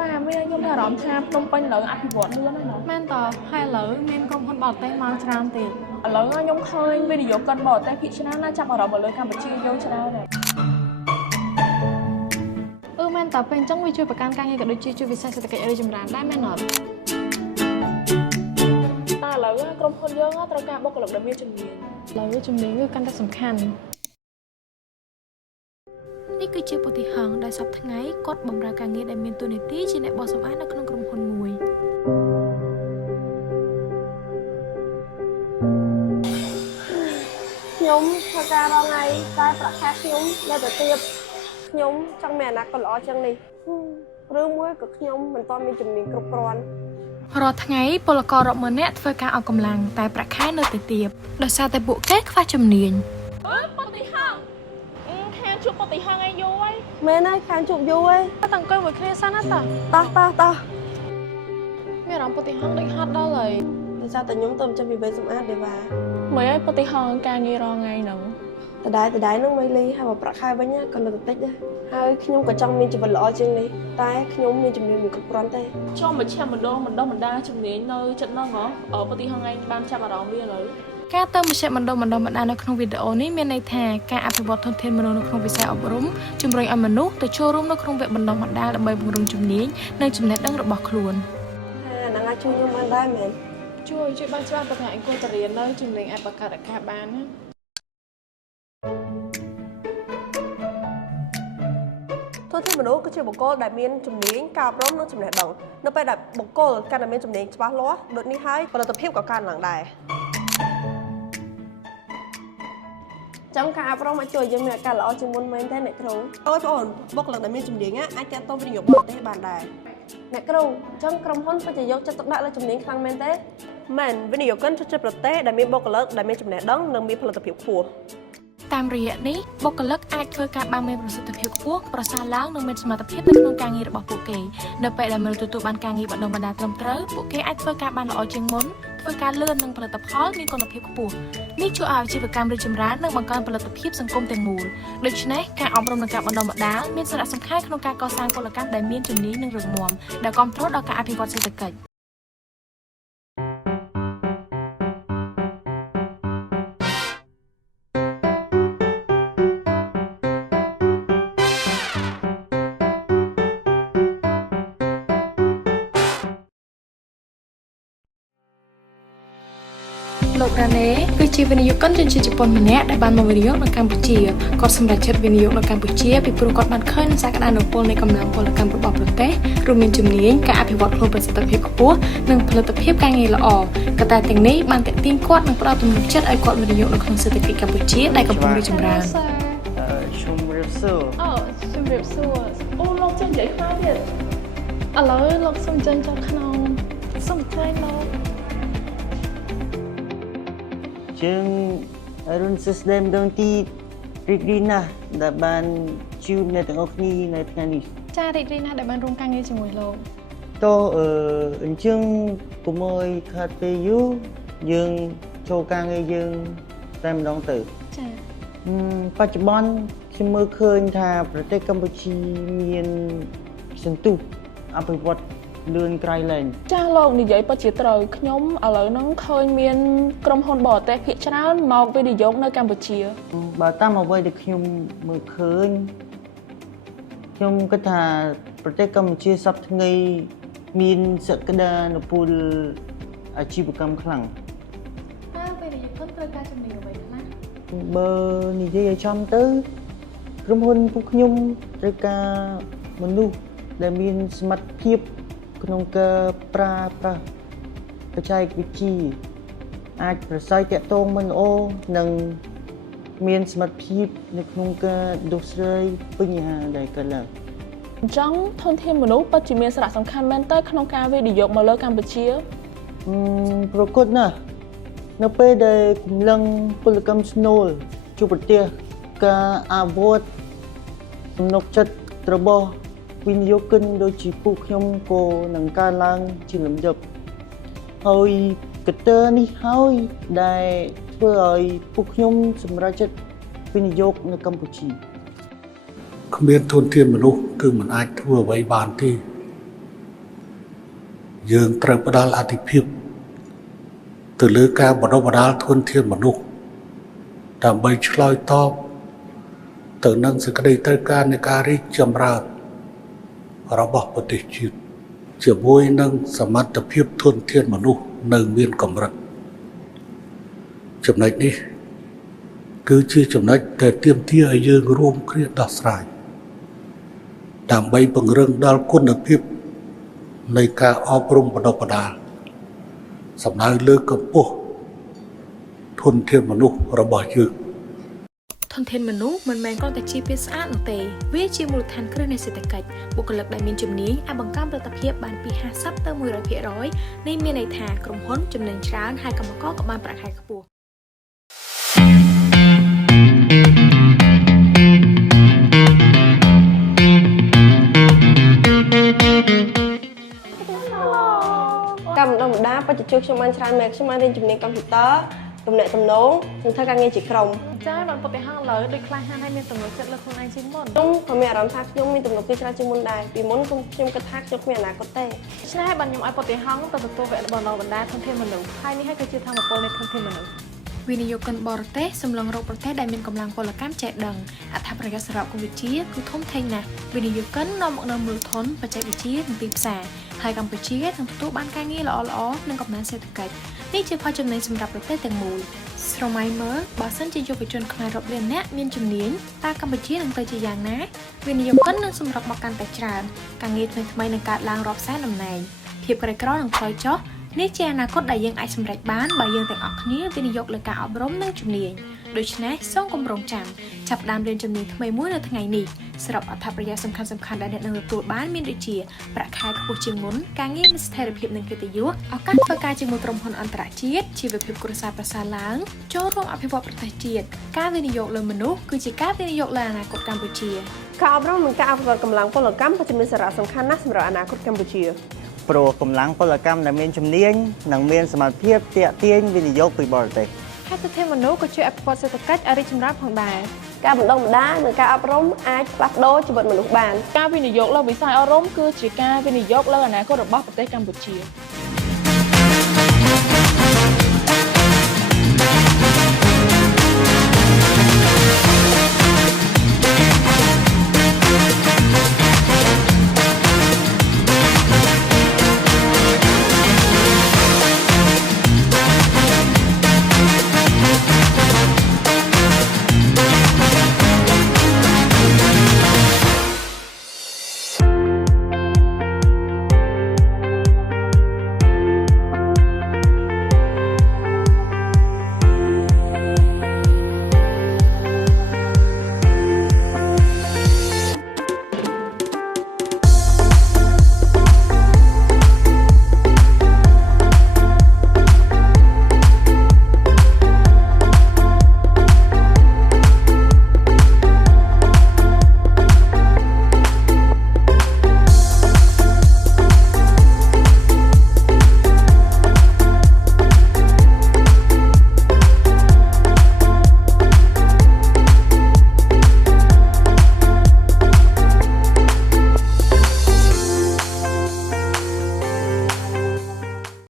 mà bây giờ là đón tham đông quanh lớn ăn vốn luôn đó men tờ hai lỡ men công con bọt tay mang tràn tiền lớn nhung khơi video con bỏ tay thị channel na chắp vào đó một lời Campuchia vô channel này men tờ bên trong videoประกันการเงินกับโดยช่วยวิสัยเศรษฐกิจอะไรจำรานได้แม่นอนta lớnกรมคนเยอะตระการบอกกับเราเมียจำเนียน เราจำเนียนคือการตัดสำคัญนี่คือเชื่อปฏิหารได้สับทั้งไงกดบำราการเงินได้เมียนตัวในที่จีในบอสมาในขนมกรมคนมวยខ្ញុំធ្វើការរងថ្ងៃតែប្រាក់ខែខ្ញុំនៅតែទៀតខ្ញុំចង់មានអនាគតល្អជាងនេះឬមួយក៏ខ្ញុំមិនទាន់មានជំនាញគ្រប់គ្រាន់រាល់ថ្ងៃពលកររាប់ម៉ឺននាក់ធ្វើការអស់កម្លាំងតែប្រាក់ខែនៅតែទាបដោយសារតែពួកគេខ្វះជំនាញปฏิหารแค่ชุบปฏิหารไงย้อยមែនហើយខានជួបយូរហើយតាំងកុយមួយគ្នាសិនណាតាតោះមានអារម្មណ៍ពតិហងដូចហត់ដល់ហើយដោយសារតែខ្ញុំទៅចាំពីវេសម្អាតទេវ៉ាmới ấyปฏิหารการងាររងថ្ងៃហ្នឹងដដែលនឹងមិនលីហើយបើប្រាក់ខែវិញក៏នៅតែតិចដែរហើយខ្ញុំក៏ចង់មានជីវិតល្អជាងនេះតែខ្ញុំមានជំនាញមិនគ្រប់គ្រាន់ទេចូលមកឆាំម្ដងបណ្ដាជំនាញនៅចិត្តហ្នឹងហ៎ปฏิหารថ្ងៃបានចាប់អារម្មណ៍វាលើការទៅមជ្ឈមណ្ឌលបណ្ដុះបណ្ដាលនៅក្នុងវីដេអូនេះមានន័យថាការអភិវឌ្ឍធនធានមនុស្សនៅក្នុងវិស័យអប់រំជំរុញឲ្យមនុស្សទៅចូលរួមនៅក្នុងវគ្គបណ្ដុះបណ្ដាលដើម្បីពង្រឹងជំនាញនិងចំណេះដឹងរបស់ខ្លួនហ្នឹងអាចជួយខ្ញុំបានដែរមែនជួយបានច្បាស់ប៉ុន្តែអង្គទៅរៀននៅជំនាញអាចបង្កើតឱកាសបានណាធនធានមនុស្សគឺជាបុគ្គលដែលមានជំនាញការអប់រំនិងចំណេះដឹងនៅពេលដែលបុគ្គលកាន់តែមានជំនាញច្បាស់លាស់ដូចនេះហើយផលិតភាពក៏កើនឡើងដែរចាំការអប់រំអាចជួយយើងមានឱកាសល្អជាងមុនមែនទេអ្នកគ្រូអូយបងអូនបុគ្គលិកដែលមានជំនាញអាចទាក់ទងវិនិយោគបរទេសបានដែរអ្នកគ្រូចឹងក្រុមហ៊ុនពិតជាយកចិត្តទុកដាក់លើជំនាញខ្លាំងមែនទេមែនវិនិយោគិនជួយប្រទេសដែលមានបុគ្គលិកដែលមានចំណេះដឹងនិងមានផលិតភាពខ្ពស់តាមរយៈនេះបុគ្គលិកអាចធ្វើការបានមានប្រសិទ្ធភាពខ្ពស់ប្រសើរឡើងនិងមានសមត្ថភាពនៅក្នុងការងាររបស់ពួកគេនៅពេលដែលមនុស្សទទួលបានការងារបណ្ដុះបណ្ដាលត្រឹមត្រូវពួកគេអាចធ្វើការបានល្អជាងមុនធ្វើការលឿននិងផលិតផលមានគុណភាពខ្ពស់នេះជួយឲ្យអាជីវកម្មរីកចម្រើននិងបង្កើនផលិតភាពសង្គមទាំងមូលដូច្នេះការអប់រំនិងការបណ្ដុះបណ្ដាលមានសារៈសំខាន់ក្នុងការកសាងពលកម្មដែលមានជំនាញនិងរឹងមាំដែលគាំទ្រដល់ការអភិវឌ្ឍសេដ្ឋកិច្ចលោករ៉ាណេគឺជាវិនិយោគិនជនជាតិជប៉ុនម្នាក់ដែលបានមកវិនិយោគនៅកម្ពុជាគាត់សម្រេចចិត្តវិនិយោគនៅកម្ពុជាពីព្រោះគាត់បានឃើញសក្តានុពលនៃកម្លាំងពលកម្មរបស់ប្រទេសរួមមានជំនាញការអភិវឌ្ឍខ្លួនប្រសិទ្ធភាពខ្ពស់និងផលិតភាពការងារល្អកត្តាទាំងនេះបានទាក់ទាញគាត់និងផ្ដល់ទំនុកចិត្តឲ្យគាត់វិនិយោគនៅក្នុងសេដ្ឋកិច្ចកម្ពុជាដែលកំពុងរីកចម្រើនជុំរៀបសួរជំរាបសួរអូលោកចេះនិយាយខ្មែរទៀតឥឡូវលោកសុំចេញចូលក្នុងសុំចេញលោកជាងរុនសិស្ដេមដងទីរីករាយណាស់ដែលបានជួបអ្នកទាំងអស់គ្នានៅថ្ងៃនេះចារីករាយណាស់ដែលបានរួមការងារជាមួយលោកតោះអញ្ចឹងកុំឲ្យខាត់ពេលយូរយើងចូលការងារយើងតែម្ដងទៅចាបច្ចុប្បន្នខ្ញុំមើលឃើញថាប្រទេសកម្ពុជាមានសន្ទុះអភិវឌ្ឍលឿនក្រៃលែងចាលោកនិយាយពិតជាត្រូវខ្ញុំឥឡូវហ្នឹងឃើញមានក្រុមហ៊ុនបរទេសភាគច្រើនមកវិនិយោគនៅកម្ពុជាបើតាមអ្វីដែលខ្ញុំមើលឃើញខ្ញុំគិតថាប្រទេសកម្ពុជាសប្តាហ៍ថ្ងៃមានសក្តានុពលអាជីវកម្មខ្លាំងតើវិនិយោគិនត្រូវការជំនាញអ្វីខ្លះបើនិយាយឲ្យចំទៅក្រុមហ៊ុនពួកខ្ញុំត្រូវការមនុស្សដែលមានសមត្ថភាពក្នុងការប្រើប្រាស់បច្ចេកវិទ្យាអាចប្រស័យតាក់ទងមិនល្អនិងមានសមត្ថភាពនៅក្នុងការដោះស្រាយបញ្ហាដែលកើតឡើងអញ្ចឹងធនធានមនុស្សពិតជាមានសារៈសំខាន់មែនតើក្នុងការវិនិយោគមកលើកម្ពុជាប្រកបណាស់នៅពេលដែលកម្លាំងពលកម្មស្នូលជួបប្រទះការអវត្តទំនុកចិត្តរបស់វិនិយោគិនដូចជាពួកខ្ញុំក៏នឹងកើនឡើងជាលំដាប់ហើយកត្តានេះហើយដែលធ្វើឲ្យពួកខ្ញុំសម្រេចចិត្តវិនិយោគនៅកម្ពុជាគ្មានធនធានមនុស្សគឺមិនអាចធ្វើអ្វីបានទេ យើងត្រូវផ្ដល់អាទិភាពទៅលើការបណ្ដុះបណ្ដាលធនធានមនុស្សដើម្បីឆ្លើយតបទៅនឹងសេចក្តីត្រូវការនៃការរីកចម្រើនរបស់ប្រទេសជាតិជាមួយនឹងសមត្ថភាពធនធានមនុស្សនៅមានកម្រិតចំណុចនេះគឺជាចំណុចដែលទាមទារឲ្យយើងរួមគ្នាដោះស្រាយដើម្បីពង្រឹងដល់គុណភាពនៃការអប់រំបណ្ដុះបណ្ដាលសំដៅលើកកម្ពស់ធនធានមនុស្សរបស់យើង ធនធានមនុស្សមិនមែនគ្រាន់តែជាពាក្យស្អាតនោះទេវាជាមូលដ្ឋានគ្រឹះនៃសេដ្ឋកិច្ចបុគ្គលិកដែលមានជំនាញអាចបង្កើនផលិតភាពបានពី50ទៅ100%នេះមានន័យថាក្រុមហ៊ុនចំណេញច្រើនហើយកម្មករក៏បានប្រាក់ខែខ្ពស់ កម្មបណ្ដុះបណ្ដាលបច្ចុប្បន្នខ្ញុំបានច្រើនមែនខ្ញុំបានរៀនជំនាញកុំព្យូទ័រទំនាក់ទំនងនិងធ្វើការងារជាក្រុម ចា៎បានពុតទៅហងឥឡូវដូចខ្លាចហានឲ្យមានទំនុកចិត្តលើខ្លួនឯងជាងមុន ខ្ញុំក៏មានអារម្មណ៍ថាខ្ញុំមានទំនុកចិត្តច្រើនជាងមុនដែរពីមុនខ្ញុំគិតថាខ្ញុំគ្មានអនាគតទេ ឆ្នេះបានខ្ញុំឲ្យពុតទៅហងទៅទទួលវគ្គបណ្ដុះបណ្ដាលធនធានមនុស្សហើយនេះហើយគឺជាធម៌ពលនៃធនធានមនុស្ស វិនិយោគិនបរទេសសម្លឹងរកប្រទេសដែលមានកម្លាំងពលកម្មចេះដឹងអត្ថប្រយោជន៍សម្រាប់កម្ពុជាគឺធំធេងណាស់វិនិយោគិននាំមកនូវមូលធនបច្ចេកវិទ្យានិងទីផ្សារហើយកម្ពុជានឹងទទួលបានការងារល្អៗនិងកំណើនសេដ្ឋកិច្ចនេះជាផលចំណេញសម្រាប់ប្រទេសទាំងមូលស្រមៃមើលបើសិនជាយុវជនខ្មែររាប់លាននាក់មានជំនាញតើកម្ពុជានឹងទៅជាយ៉ាងណាវិនិយោគិននឹងសម្រុកមកកាន់តែច្រើនការងារថ្មីៗនឹងកើតឡើងរាប់សែនតំណែងភាពក្រីក្រនឹងថយចុះ នេះជាអនាគតដែលយើងអាចសម្រេចបានបើយើងទាំងអស់គ្នាវិនិយោគលើការអប់រំនិងជំនាញដូច្នេះសូមគម្រោងចាំចាប់ផ្ដើមរៀនជំនាញថ្មីមួយនៅថ្ងៃនេះសរុបអត្ថប្រយោជន៍សំខាន់ៗដែលអ្នកនឹងទទួលបានមានដូចជាប្រាក់ខែខ្ពស់ជាងមុនការងារមានស្ថិរភាពនិងកិត្តិយសឱកាសធ្វើការជាមួយក្រុមហ៊ុនអន្តរជាតិជីវភាពគ្រួសារប្រសើរឡើងចូលរួមអភិវឌ្ឍប្រទេសជាតិការវិនិយោគលើមនុស្សគឺជាការវិនិយោគលើអនាគតកម្ពុជា ការអប់រំនិងការអភិវឌ្ឍកម្លាំងពលកម្មក៏មានសារៈសំខាន់ណាស់សម្រាប់អនាគតកម្ពុជា ព្រោះកម្លាំងពលកម្មដែលមានជំនាញនិងមានសមត្ថភាពទាក់ទាញវិនិយោគពីបរទេស ហើយធនធានមនុស្សក៏ជួយអភិវឌ្ឍសេដ្ឋកិច្ចឲ្យរីកចម្រើនផងដែរ ការបណ្ដុះបណ្ដាលនិងការអប់រំអាចផ្លាស់ប្ដូរជីវិតមនុស្សបាន ការវិនិយោគលើវិស័យអប់រំគឺជាការវិនិយោគលើអនាគតរបស់ប្រទេសកម្ពុជា